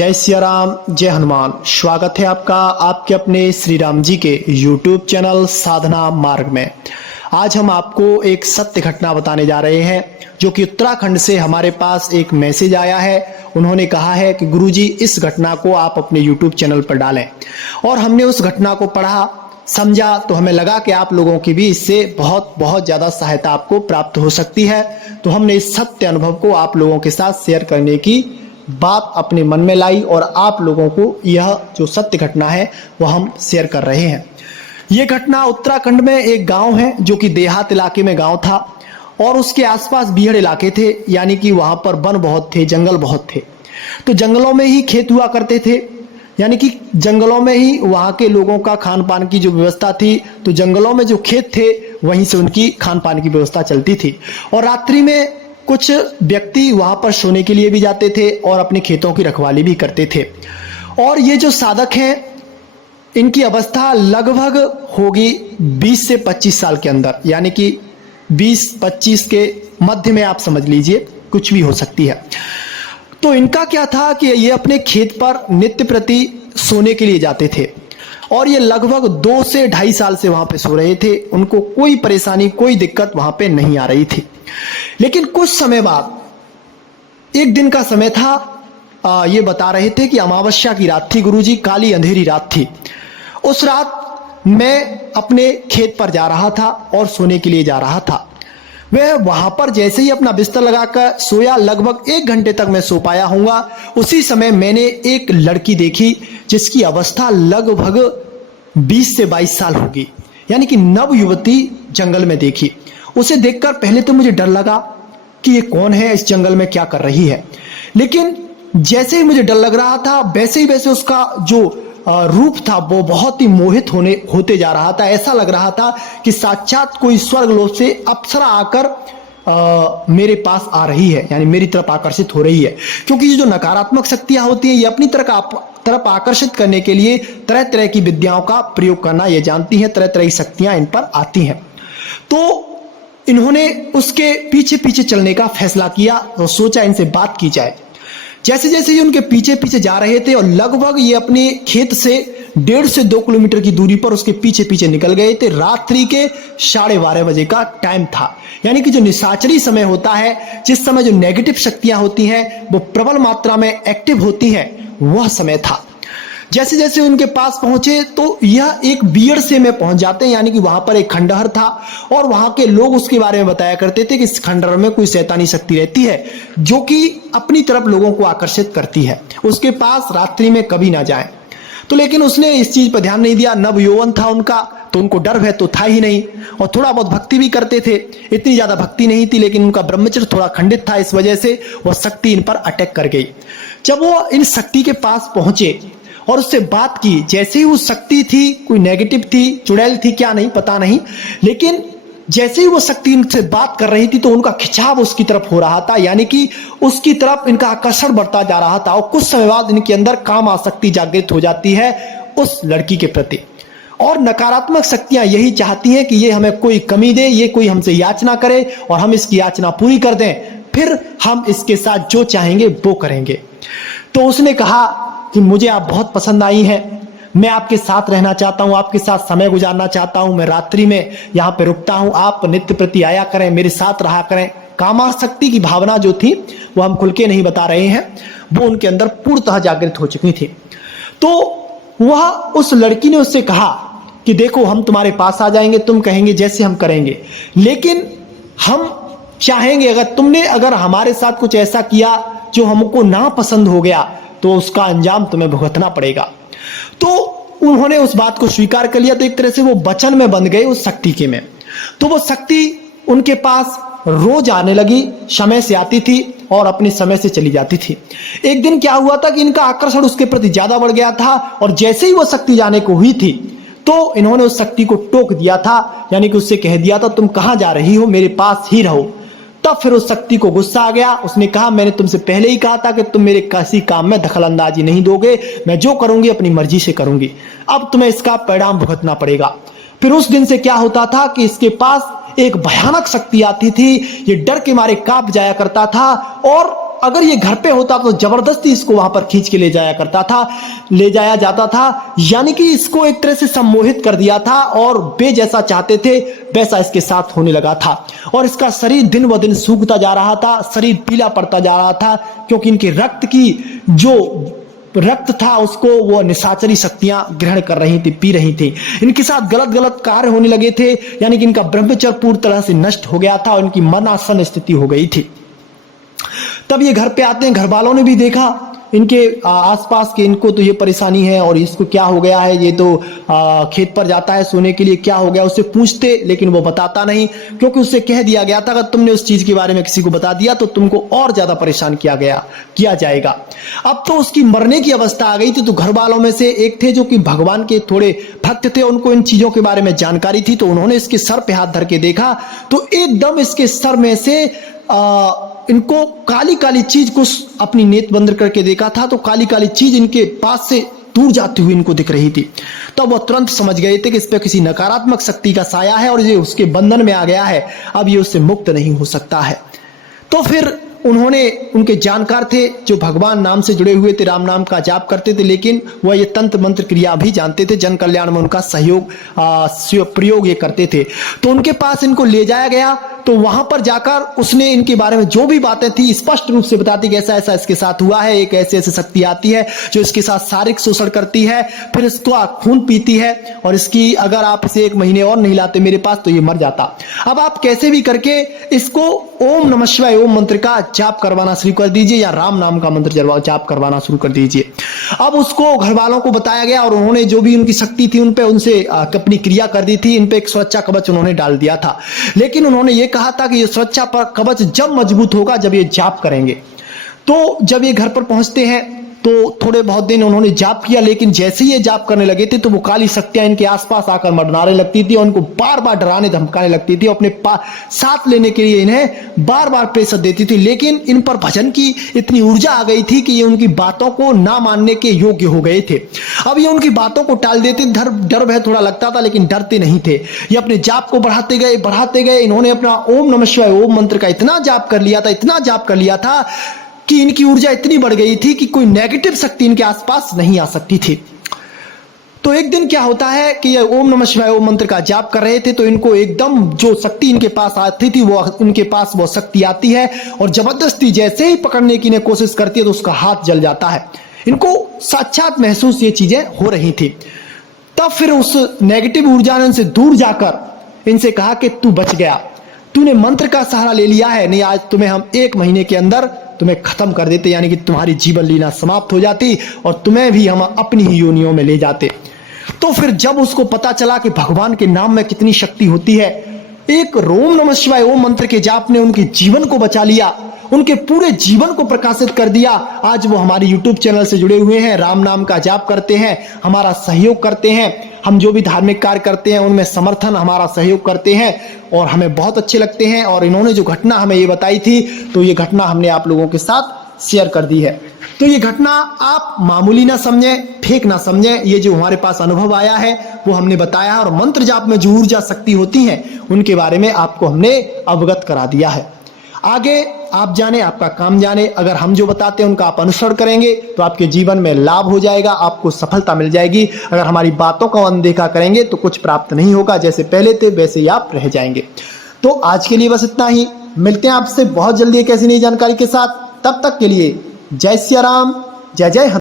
जय सिया राम, जय हनुमान। स्वागत है आपका आपके अपने श्री राम जी के YouTube चैनल साधना मार्ग में। आज हम आपको एक सत्य घटना बताने जा रहे हैं जो कि उत्तराखंड से हमारे पास एक मैसेज आया है। उन्होंने कहा है कि गुरुजी इस घटना को आप अपने YouTube चैनल पर डालें, और हमने उस घटना को पढ़ा समझा तो हमें लगा कि आप लोगों की भी इससे बहुत ज़्यादा सहायता आपको प्राप्त हो सकती है। तो हमने इस सत्य अनुभव को आप लोगों के साथ शेयर करने की बात अपने मन में लाई, और आप लोगों को यह जो सत्य घटना है वह हम शेयर कर रहे हैं। यह घटना उत्तराखंड में एक गांव है जो कि देहात इलाके में गांव था, और उसके आसपास बीहड़ इलाके थे, यानी कि वहां पर वन बहुत थे, जंगल बहुत थे। तो जंगलों में ही खेत हुआ करते थे, यानी कि जंगलों में ही वहां के लोगों का खान पान की जो व्यवस्था थी, तो जंगलों में जो खेत थे वहीं से उनकी खान पान की व्यवस्था चलती थी। और रात्रि में कुछ व्यक्ति वहां पर सोने के लिए भी जाते थे और अपने खेतों की रखवाली भी करते थे। और ये जो साधक हैं, इनकी अवस्था लगभग होगी 20 से 25 साल के अंदर, यानी कि 20-25 के मध्य में आप समझ लीजिए, कुछ भी हो सकती है। तो इनका क्या था कि ये अपने खेत पर नित्य प्रति सोने के लिए जाते थे, और ये लगभग 2 से 2.5 साल से वहां पे सो रहे थे। उनको कोई परेशानी, कोई दिक्कत वहां पे नहीं आ रही थी। लेकिन कुछ समय बाद, एक दिन का समय था, ये बता रहे थे कि अमावस्या की रात थी गुरुजी, काली अंधेरी रात थी। उस रात मैं अपने खेत पर जा रहा था और सोने के लिए जा रहा था। वह वहां पर जैसे ही अपना बिस्तर लगाकर सोया, लगभग 1 घंटे तक मैं सो पाया हूंगा। उसी समय मैंने एक लड़की देखी जिसकी अवस्था लगभग 20 से 22 साल होगी, यानी कि नव युवती जंगल में देखी। उसे देखकर पहले तो मुझे डर लगा कि ये कौन है, इस जंगल में क्या कर रही है। लेकिन जैसे ही मुझे डर लग रहा था, वैसे ही वैसे उसका जो रूप था वो बहुत ही मोहित होते जा रहा था। ऐसा लग रहा था कि साक्षात कोई स्वर्गलोक से अप्सरा आकर मेरे पास आ रही है, यानी मेरी तरफ आकर्षित हो रही है। क्योंकि ये जो नकारात्मक शक्तियां होती हैं, ये अपनी तरफ आकर्षित करने के लिए तरह तरह की विद्याओं का प्रयोग करना ये जानती हैं, तरह तरह की शक्तियां इन पर आती हैं। तो इन्होंने उसके पीछे पीछे चलने का फैसला किया और सोचा इनसे बात की जाए। जैसे जैसे ये उनके पीछे पीछे जा रहे थे, और लगभग ये अपने खेत से 1.5 से 2 किलोमीटर की दूरी पर उसके पीछे पीछे निकल गए थे। रात्रि के 12:30 बजे का टाइम था, यानी कि जो निशाचरी समय होता है, जिस समय जो नेगेटिव शक्तियां होती हैं वो प्रबल मात्रा में एक्टिव होती हैं, वह समय था। जैसे जैसे उनके पास पहुंचे तो यह एक बीहड़ से में पहुंच जाते हैं, यानी कि वहां पर एक खंडहर था, और वहां के लोग उसके बारे में बताया करते थे कि इस खंडहर में कोई शैतानी शक्ति रहती है जो कि अपनी तरफ लोगों को आकर्षित करती है। उसके पास रात्रि में कभी ना जाएं। तो लेकिन उसने इस चीज पर ध्यान नहीं दिया। नव यौवन था उनका, तो उनको डर भय तो था ही नहीं, और थोड़ा बहुत भक्ति भी करते थे। इतनी ज्यादा भक्ति नहीं थी, लेकिन उनका ब्रह्मचर्य थोड़ा खंडित था, इस वजह से वह शक्ति इन पर अटैक कर गई। जब वो इन शक्ति के पास पहुंचे और उससे बात की, जैसे ही वो शक्ति थी, कोई नेगेटिव थी, चुड़ैल थी, क्या नहीं पता नहीं, लेकिन जैसे ही वो शक्ति इनसे बात कर रही थी तो उनका खिंचाव उसकी तरफ हो रहा था, यानी कि उसकी तरफ इनका आकर्षण बढ़ता जा रहा था। और कुछ समय बाद इनके अंदर काम आसक्ति जागृत हो जाती है उस लड़की के प्रति। और नकारात्मक शक्तियां यही चाहती हैं कि ये हमें कोई कमी दे, ये कोई हमसे याचना करे और हम इसकी याचना पूरी कर दें, फिर हम इसके साथ जो चाहेंगे वो करेंगे। तो उसने कहा कि मुझे आप बहुत पसंद आई हैं, मैं आपके साथ रहना चाहता हूं, आपके साथ समय गुजारना चाहता हूं, मैं रात्रि में यहाँ पे रुकता हूं, आप नित्य प्रति आया करें, मेरे साथ रहा करें। कामासक्ति की भावना जो थी वो हम खुल के नहीं बता रहे हैं, वो उनके अंदर पूर्णतः जागृत हो चुकी थी। तो वह उस लड़की ने उससे कहा कि देखो, हम तुम्हारे पास आ जाएंगे, तुम कहेंगे जैसे हम करेंगे, लेकिन हम चाहेंगे अगर हमारे साथ कुछ ऐसा किया जो हमको ना पसंद हो गया तो उसका अंजाम तुम्हें भुगतना पड़ेगा। तो उन्होंने उस बात को स्वीकार कर लिया। तो एक तरह से वो वचन में बंध गए उस शक्ति के में। तो वो शक्ति उनके पास रोज आने लगी, समय से आती थी और अपने समय से चली जाती थी। एक दिन क्या हुआ था कि इनका आकर्षण उसके प्रति ज्यादा बढ़ गया था, और जैसे ही वो शक्ति जाने को हुई थी तो इन्होंने उस शक्ति को टोक दिया था, यानी कि उससे कह दिया था तुम कहां जा रही हो, मेरे पास ही रहो। तब फिर उस शक्ति को गुस्सा आ गया। उसने कहा मैंने तुमसे पहले ही कहा था कि तुम मेरे किसी काम में दखलंदाजी नहीं दोगे, मैं जो करूंगी अपनी मर्जी से करूंगी, अब तुम्हें इसका परिणाम भुगतना पड़ेगा। फिर उस दिन से क्या होता था कि इसके पास एक भयानक शक्ति आती थी, ये डर के मारे कांप जाया करता था, और अगर ये घर पे होता तो जबरदस्ती इसको वहां पर खींच के ले जाया जाता था, यानी कि इसको एक तरह से सम्मोहित कर दिया था और वे जैसा चाहते थे वैसा इसके साथ होने लगा था। और इसका शरीर दिन ब दिन सूखता जा रहा था, शरीर पीला पड़ता जा रहा था, क्योंकि इनके रक्त की जो रक्त था उसको वो निशाचरी शक्तियां ग्रहण कर रही थी, पी रही थी। इनके साथ गलत गलत कार्य होने लगे थे, यानी कि इनका ब्रह्मचर्य पूरी तरह से नष्ट हो गया था और इनकी मरणासन स्थिति हो गई थी। तब ये घर पे आते हैं, घर वालों ने भी देखा इनके आसपास के, इनको तो ये परेशानी है और इसको क्या हो गया है, ये तो खेत पर जाता है सोने के लिए, क्या हो गया उससे पूछते, लेकिन वो बताता नहीं, क्योंकि उससे कह दिया गया था अगर तुमने उस चीज के बारे में किसी को बता दिया तो तुमको और ज्यादा परेशान किया जाएगा। अब तो उसकी मरने की अवस्था आ गई थी। तो घर वालों में से एक थे जो कि भगवान के थोड़े भक्त थे, उनको इन चीजों के बारे में जानकारी थी, तो उन्होंने इसके सर पे हाथ धर के देखा तो एकदम इसके सर में से इनको काली काली चीज कुछ अपनी नेत्र बंद करके देखा था, तो काली काली चीज इनके पास से दूर जाती हुई इनको दिख रही थी। तब वह तुरंत समझ गए थे कि इस पे किसी नकारात्मक शक्ति का साया है और ये उसके बंधन में आ गया है, अब ये उससे मुक्त नहीं हो सकता है। तो फिर उनके जानकार थे जो भगवान नाम से जुड़े हुए थे, राम नाम का जाप करते थे, लेकिन वह ये तंत्र मंत्र क्रिया भी जानते थे, जन कल्याण में उनका प्रयोग ये करते थे। तो उनके पास इनको ले जाया गया, तो वहां पर जाकर उसने इनके बारे में जो भी बातें थी स्पष्ट रूप से बताती कि ऐसा ऐसा इसके साथ हुआ है, एक ऐसी ऐसी शक्ति आती है जो इसके साथ शारीरिक शोषण करती है, फिर इसको खून पीती है और इसकी अगर आप इसे 1 महीने और नहीं लाते मेरे पास तो ये मर जाता। अब आप कैसे भी करके इसको ओम नमः शिवाय ओम मंत्र का जाप करवाना शुरू कर दीजिए या राम नाम का मंत्र जाप करवाना शुरू कर दीजिए। अब उसको घर वालों को बताया गया और उन्होंने जो भी उनकी शक्ति थी उनसे अपनी क्रिया कर दी थी। इन पे एक सुरक्षा कवच उन्होंने डाल दिया था, लेकिन उन्होंने ये कहा था कि ये सुरक्षा पर कवच जब मजबूत होगा जब ये जाप करेंगे। तो जब ये घर पर पहुंचते हैं तो थोड़े बहुत दिन उन्होंने जाप किया, लेकिन जैसे ही ये जाप करने लगे थे तो वो काली शक्तियां इनके आसपास आकर मंडराने लगती थी और उनको बार बार डराने धमकाने लगती थी, अपने साथ लेने के लिए इन्हें बार बार प्रेशर देती थी। लेकिन इन पर भजन की इतनी ऊर्जा आ गई थी कि ये उनकी बातों को ना मानने के योग्य हो गए थे। अब ये उनकी बातों को टाल देते, डर भय थोड़ा लगता था लेकिन डरते नहीं थे। ये अपने जाप को बढ़ाते गए। इन्होंने अपना ओम नमः शिवाय ओम मंत्र का इतना जाप कर लिया था कि इनकी ऊर्जा इतनी बढ़ गई थी कि कोई नेगेटिव शक्ति इनके आसपास नहीं आ सकती थी। तो एक दिन क्या होता है कि ये ओम नमः शिवाय ओम मंत्र का जाप कर रहे थे, तो इनको एकदम जो शक्ति इनके पास आती थी वो इनके पास वो शक्ति आती है और जबरदस्ती जैसे ही पकड़ने की कोशिश करती है तो उसका हाथ जल जाता है। इनको साक्षात महसूस ये चीजें हो रही थी। तब फिर उस नेगेटिव ऊर्जा ने इनसे दूर जाकर इनसे कहा कि तू बच गया, तूने मंत्र का सहारा ले लिया है, नहीं आज तुम्हें हम 1 महीने के अंदर तुम्हें खत्म कर देते, यानी कि तुम्हारी जीवन लीला समाप्त हो जाती और तुम्हें भी हम अपनी ही योनियों में ले जाते। तो फिर जब उसको पता चला कि भगवान के नाम में कितनी शक्ति होती है, एक ओम नमः शिवाय ओम मंत्र के जाप ने उनके जीवन को बचा लिया, उनके पूरे जीवन को प्रकाशित कर दिया। आज वो हमारे YouTube चैनल से जुड़े हुए हैं, राम नाम का जाप करते हैं, हमारा सहयोग करते हैं, हम जो भी धार्मिक कार्य करते हैं उनमें समर्थन हमारा सहयोग करते हैं और हमें बहुत अच्छे लगते हैं। और इन्होंने जो घटना हमें ये बताई थी तो ये घटना हमने आप लोगों के साथ शेयर कर दी है। तो ये घटना आप मामूली ना समझें, फेक ना समझें, ये जो हमारे पास अनुभव आया है वो हमने बताया है और मंत्र जाप में जो ऊर्जा शक्ति होती है उनके बारे में आपको हमने अवगत करा दिया है। आगे आप जाने, आपका काम जाने। अगर हम जो बताते हैं उनका आप अनुसरण करेंगे तो आपके जीवन में लाभ हो जाएगा, आपको सफलता मिल जाएगी। अगर हमारी बातों का अनदेखा करेंगे तो कुछ प्राप्त नहीं होगा, जैसे पहले थे वैसे ही आप रह जाएंगे। तो आज के लिए बस इतना ही, मिलते हैं आपसे बहुत जल्दी एक ऐसी नई जानकारी के साथ। तब तक के लिए जय सिया राम, जय जय हनुमान।